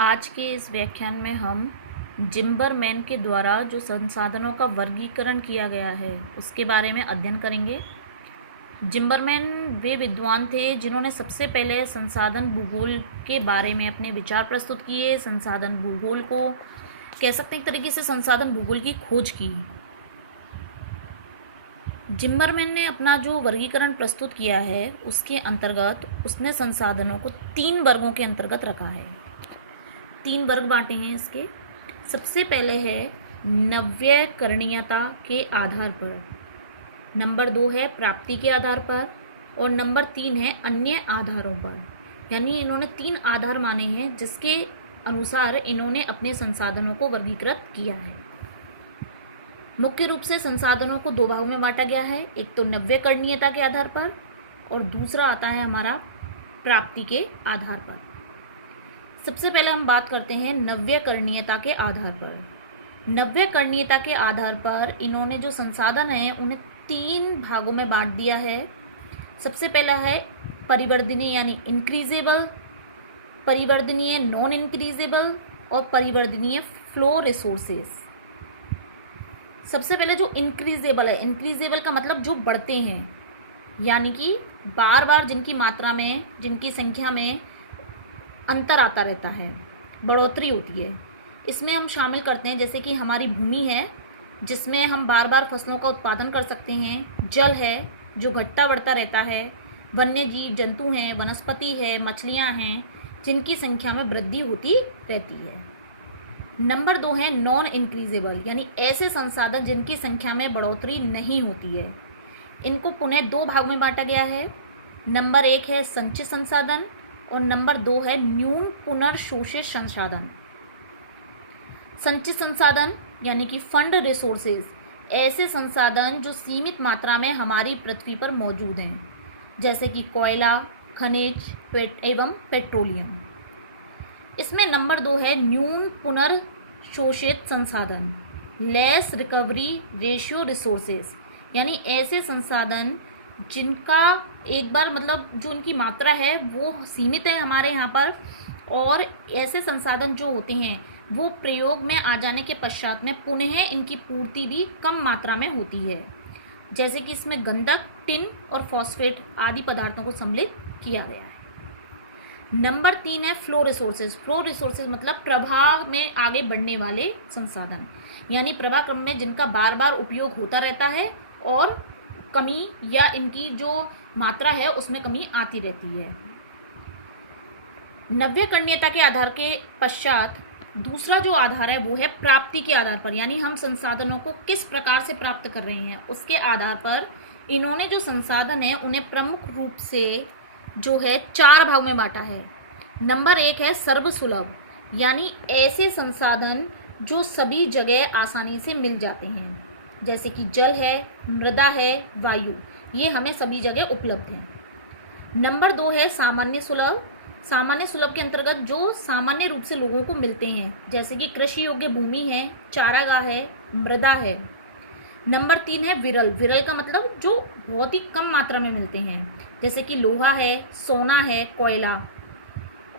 आज के इस व्याख्यान में हम जिम्बरमैन के द्वारा जो संसाधनों का वर्गीकरण किया गया है उसके बारे में अध्ययन करेंगे। जिम्बरमैन वे विद्वान थे जिन्होंने सबसे पहले संसाधन भूगोल के बारे में अपने विचार प्रस्तुत किए। संसाधन भूगोल को कह सकते हैं एक तरीके से संसाधन भूगोल की खोज की। जिम्बरमैन ने अपना जो वर्गीकरण प्रस्तुत किया है उसके अंतर्गत उसने संसाधनों को 3 वर्गों के अंतर्गत रखा है। 3 वर्ग बांटे हैं इसके। सबसे पहले है नव्यकरणीयता के आधार पर, नंबर 2 है प्राप्ति के आधार पर और नंबर 3 है अन्य आधारों पर। यानी इन्होंने 3 आधार माने हैं जिसके अनुसार इन्होंने अपने संसाधनों को वर्गीकृत किया है। मुख्य रूप से संसाधनों को 2 भागों में बांटा गया है, एक तो नव्यकरणीयता के आधार पर और दूसरा आता है हमारा प्राप्ति के आधार पर। सबसे पहले हम बात करते हैं नव्यकरणीयता के आधार पर। नव्यकरणीयता के आधार पर इन्होंने जो संसाधन हैं उन्हें 3 भागों में बांट दिया है। सबसे पहला है परिवर्धनीय यानी इंक्रीजेबल, परिवर्धनीय नॉन इंक्रीजेबल और परिवर्धनीय फ्लो रिसोर्सेस। सबसे पहले जो इंक्रीजेबल है, इंक्रीजेबल का मतलब जो बढ़ते हैं, यानी कि बार बार जिनकी मात्रा में, जिनकी संख्या में अंतर आता रहता है, बढ़ोतरी होती है। इसमें हम शामिल करते हैं जैसे कि हमारी भूमि है जिसमें हम बार बार फसलों का उत्पादन कर सकते हैं, जल है जो घटता बढ़ता रहता है, वन्य जीव जंतु हैं, वनस्पति है, मछलियां हैं जिनकी संख्या में वृद्धि होती रहती है। नंबर 2 है नॉन इंक्रीजेबल, यानी ऐसे संसाधन जिनकी संख्या में बढ़ोतरी नहीं होती है। इनको पुनः 2 भाग में बांटा गया है। नंबर 1 है संचित संसाधन और नंबर 2 है न्यून पुनर्शोषित संसाधन। संचित संसाधन यानी कि फंड रिसोर्सेज, ऐसे संसाधन जो सीमित मात्रा में हमारी पृथ्वी पर मौजूद हैं, जैसे कि कोयला, खनिज एवं पेट्रोलियम। इसमें नंबर 2 है न्यून पुनर्शोषित संसाधन, लेस रिकवरी रेशियो रिसोर्सेज, यानी ऐसे संसाधन जिनका एक बार मतलब जो उनकी मात्रा है वो सीमित है हमारे यहाँ पर, और ऐसे संसाधन जो होते हैं वो प्रयोग में आ जाने के पश्चात में पुनः इनकी पूर्ति भी कम मात्रा में होती है, जैसे कि इसमें गंधक, टिन और फॉस्फेट आदि पदार्थों को सम्मिलित किया गया है। नंबर 3 है फ्लो रिसोर्सेज। फ्लो रिसोर्सेज मतलब प्रवाह में आगे बढ़ने वाले संसाधन, यानी प्रवाह क्रम में जिनका बार बार उपयोग होता रहता है और कमी या इनकी जो मात्रा है उसमें कमी आती रहती है। नव्यकरणीयता के आधार के पश्चात दूसरा जो आधार है वो है प्राप्ति के आधार पर, यानी हम संसाधनों को किस प्रकार से प्राप्त कर रहे हैं उसके आधार पर इन्होंने जो संसाधन है उन्हें प्रमुख रूप से जो है 4 भाग में बांटा है। नंबर 1 है सर्वसुलभ, यानी ऐसे संसाधन जो सभी जगह आसानी से मिल जाते हैं, जैसे कि जल है, मृदा है, वायु, ये हमें सभी जगह उपलब्ध है। नंबर 2 है सामान्य सुलभ। सामान्य सुलभ के अंतर्गत जो सामान्य रूप से लोगों को मिलते हैं, जैसे कि कृषि योग्य भूमि है, चारागाह है, मृदा है। नंबर 3 है विरल। विरल का मतलब जो बहुत ही कम मात्रा में मिलते हैं, जैसे कि लोहा है, सोना है, कोयला।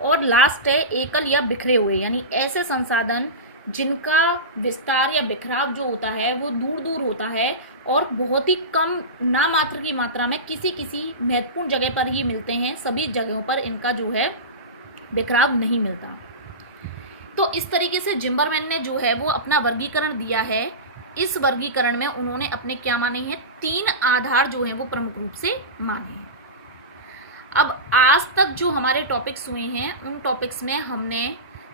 और लास्ट है एकल या बिखरे हुए, यानी ऐसे संसाधन जिनका विस्तार या बिखराव जो होता है वो दूर दूर होता है और बहुत ही कम नामात्र की मात्रा में किसी किसी महत्वपूर्ण जगह पर ही मिलते हैं, सभी जगहों पर इनका जो है बिखराव नहीं मिलता। तो इस तरीके से जिम्बरमैन ने जो है वो अपना वर्गीकरण दिया है। इस वर्गीकरण में उन्होंने अपने क्या माने हैं, 3 आधार जो हैं वो प्रमुख रूप से माने हैं। अब आज तक जो हमारे टॉपिक्स हुए हैं उन टॉपिक्स में हमने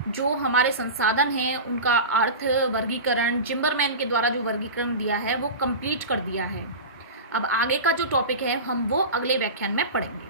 जो हमारे संसाधन हैं उनका अर्थ, वर्गीकरण, जिम्बरमैन के द्वारा जो वर्गीकरण दिया है वो कंप्लीट कर दिया है। अब आगे का जो टॉपिक है हम वो अगले व्याख्यान में पढ़ेंगे।